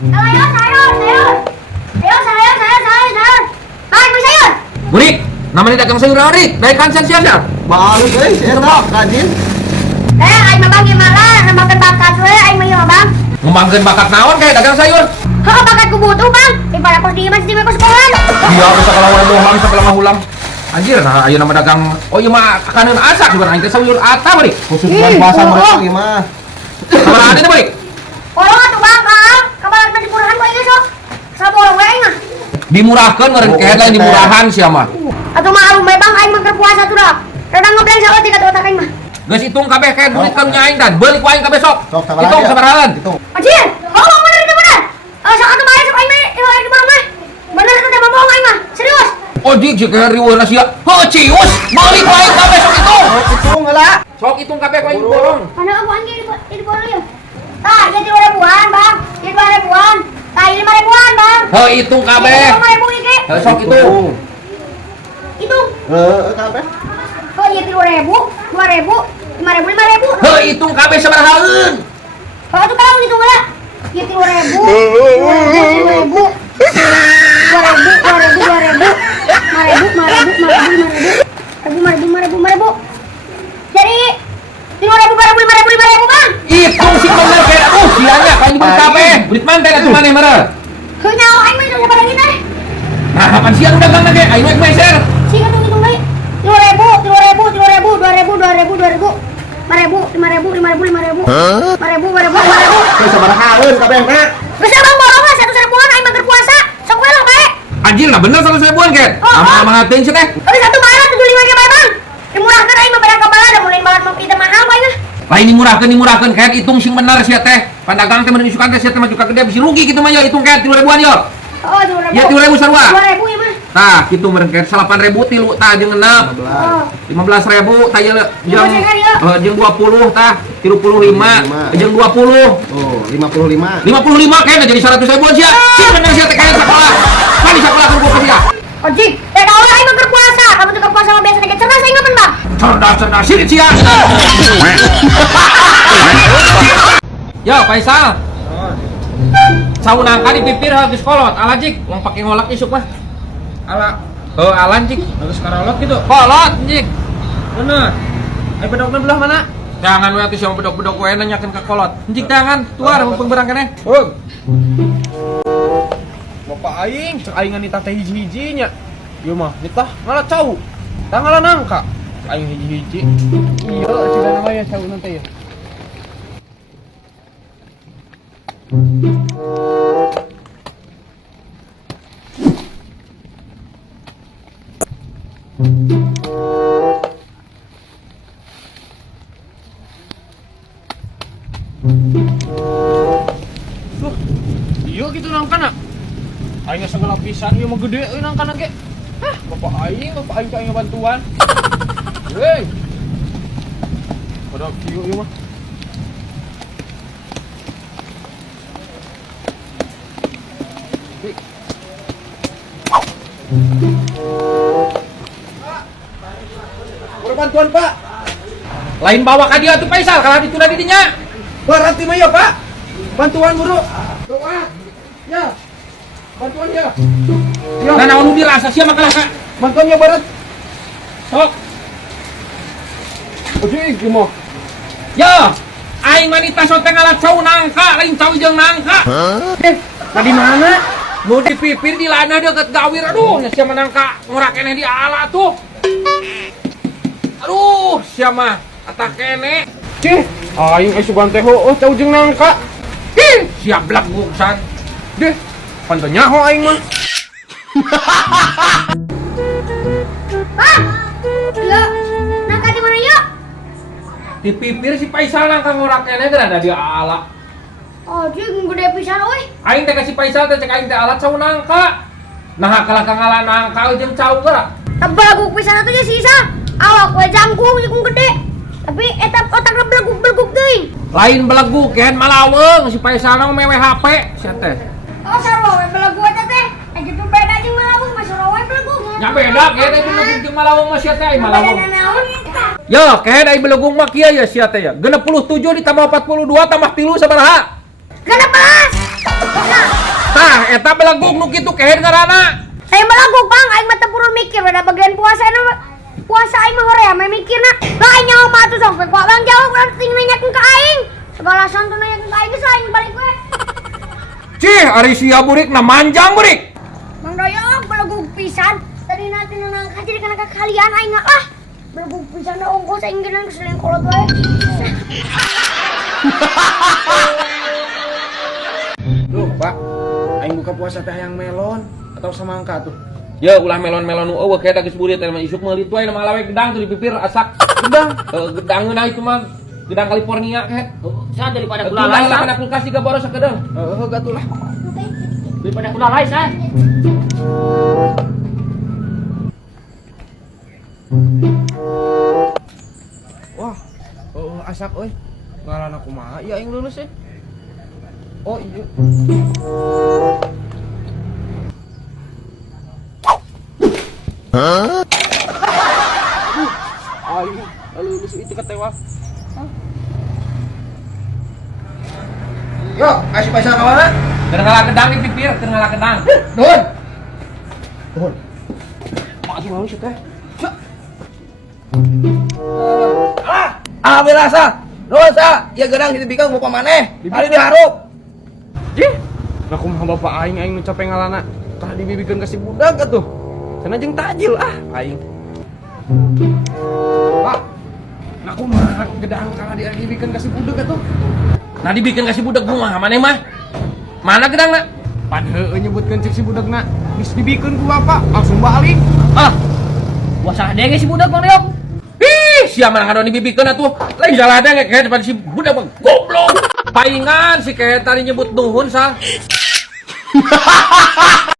Sayur. Bang, beli sayur. Burik, namanya dagang sayur Rik. Dari kansen siapa? Bagus euy, enak rajin. Aing mah bang gimana? Makan bakat we, aing mah ieu bang. Ngembangkeun bakat naon kayak dagang sayur? Heuh, bakatku butuh bang. Daripada aku di masjid di sekolah. Iya, bisa kalau doang, bisa kalau hulang. Anjir, nah ayo nama dagang. Oh iya mah akaneun asak sebenarnya teh sayur ata bari. Khusus bulan puasa mereka gimana? Kabar ada teh bari. Orang atuh bang, kabar tadi murahan kok ieu sok. Sabolong we aing mah. Dimurahkeun meureun kayak lain dimurahan sia mah. Atuh mah arum we bang aing mah keur puasa tuh dah. Radang ngobrol saeutik atuh otak aing mah. Geus hitung kabeh kayak duit kan nyaing dan beulik ku aing kabeh sok. Sok sabar Hitung aja. sabarahan. Hitung. Anjir, bohong bener itu bener. Sok atuh bae sok aing mah di barang mah. Bener itu teh bohong aing mah. Serius. Oh dik jika riweuna sia. Heuh cius, beulik ku aing kabeh sok hitung. Hitung heula. Sok hitung kabeh ku aing borong. Mana aku anjir di borong ya. Tah, ieu 3.000-an bang. Ieu 2.000-an. Tah, ieu 5.000-an bang. Heuh hitung kabeh. 5.000 iki. Heuh sok hitung. Itu. Kabeh. Oh, ieu 3.000, 2.000, 5.000, 5.000. Heuh hitung kabeh sabarahaeun. Oh, itu tahu gitu lah. Ieu 3.000, 2.000, 5.000. Jadi 5.000, 5.000 bang. Hitung sih bener kayak aduh sianya kan dibeli kabeh. Berit manten atuh maneh meureun. Heuh nyaho aing mah itu pada kita. Nah, kapan siang dagang lagi? Ayo naik meser. Sih hitung bae. 3.000, 2.000, 5.000. 5.000. Geus sabarahaeun kabehna. Bisa bang borong lah 1.000-an aing mah keur puasa. Sok we lo bae. Anjir lah bener 100.000-an kan? Oh, Amang teuing sih teh. Tapi satu malam 75 ge bae bang. Dimurahkeun aing mah pada kabala da mulai banget mau kita mahal bae mah. Lain dimurahkeun kayak hitung sing bener sia teh. Pandagang teh meunang isukan teh sia teh mah juga gede bisa rugi kitu mah ya hitung kayak 3.000-an yo. Oh, 2.000. Ya 3.000 sarua. 2.000 ya mah. Tah, kitu meureun kayak 8.000 tilu tah jeung 6. Oh. 15.000 tah jeung jeung 20 tah 35 jeung 20. Oh, 55. 55 kayaknya jadi 100.000-an sia. Sing bener sia teh kayak sekolah. Kan di sekolah keur sia. Ojik, teh da aing mah keur puasa. Kamu tuh keur puasa mah biasa teh cerdas aing mah bang. Cerdas sirit sia. Yo, Faisal. Saun angka dipipir habis kolot, alajik, mau pakai ngolak isuk mah. Ala, alan cik, harus karolot gitu. Kolot, cik. Bener. Ayo bedokna belah mana? Jangan we atuh sia bedok-bedok we nanyakeun ka kolot. Cik jangan, tuar mumpung berang keneh. Bapak aing, cek aing nganita teh hiji-hijinya. Ieu mah nitah ngalah cau. Tah ngalah nangka. Aing hiji-hiji. Iya, cenah nama ya cau nanti ya. Duh, iya gitu nangkana. Aing segala pisan ieu mah gede euy nangkana ge. Hah, bapak aing aing bantuan. Hei. Pada kieu ieu mah. Bantuan Pak. Lain bawa ka dia tuh Faisal kalau ditunda di dinya. Berarti mah ya Pak. Bantuan buru. Doa. Ya. Bantuan ya. Ya. Nah naon dirasa sia mah kalaka. Bantuan ya barat. Sok. Oke, gimana? Ya. Aing wanita sote ngalat cau nangka, lain cau jeung nangka. Tadi mana? Mau dipipir di lana deket gawir. Aduh, sia menangka ngorak keneh di ala tuh. Aduh, siapa atak kene. Cih, aing asuban teh heueuh cau jeung nangka. Siap blak guksan. Deh, panteu nyaho aing mah. Bang. Iya. Nangka di mana yuk? Dipipir si Faisal nangka ngorak kene teh ada di ala. Oh, jeung gede pisan euy. Aing teh ka si Faisal teh cek aing teh ala cau nangka. Nah, kalau ngalah nangka jeung cau geura. Tebelaguk pisan atuh ya sisa. Awak we jangkung jeung gede. Tapi eta otakna beleguk-beleguk teuing. Lain beleguk kan malaweung si Faisal mah mewe HP sia teh. Oh, sarua we beleguk eta teh. Gitu beda jeung malaweung mah sarua we beleguk. Nya beda ke teh beleguk jeung malaweung mah sia teh ai malaweung. Beda naon? Yo, kayak ai beleguk mah kieu ya sia teh ya. 67 ditambah 42 tambah 3 sabaraha? 16. Nah, Tah, eta belaguk nu kitu keheun ngaranna. Saya melaguk bang, aing mah teu perlu mikir pada bagian puasa puasa aing mah horea mah mikirna. Lah aing nyawa mah tuh sok kuat bang jawab urang ting nanyakeun ka aing. Segala santu nanyakeun ka aing geus aing balik we. Cih, ari sia burik na manjang burik. Mang Doyok belaguk pisan. Tadi nanti nang jadi kana ka kalian aing lah. Belaguk pisan na ongkos aing geunan keseleng kolot we. Duh, Pak. Aing buka puasa teh yang melon atau semangka tuh. Ya ulah melon-melon nu eueuh kayak geus burit mah isuk meulit wae mah lawe gedang tuh dipipir asak. Gedang. Gedangeuna itu mah gedang California kayak. Saya daripada gula lain Lah lah. kana kulkas juga boros sakedeung. Gatulah. Daripada gula lain saya. Wah. Asak euy. Ngaran aku mah ya aing lulus Oh iya. Aing lulus itu ketewa. Yo, kasih paisa ka mana? Keur ngalah gedang dipipir, keur ngalah gedang. Nuhun. Nuhun. Makasih mau sih teh. Berasa. Nuhun sa, ya gedang ditibikeun ku pamaneh. Ari diharup. Jih. Nah kumaha bapak aing nu capek ngalana. Tah dibibikeun ka si budak atuh. Sana jeung tajil aing. Pak. Nah kumaha gedang kala dibibikeun ka si budak atuh. Nah dibikin kasih budak kumaha maneh mah? Mana gedangna? Pan heueuh nyebutkeun cek si budakna. Geus dibikeun ku bapak, langsung balik. Ah, Puasa dege si budak Mang Doyok. ih, sia mah ngado dibibikeun atuh. Lain salah teh kayak depan si budak mah goblok. Paingan si kayak tadi nyebut nuhun sal.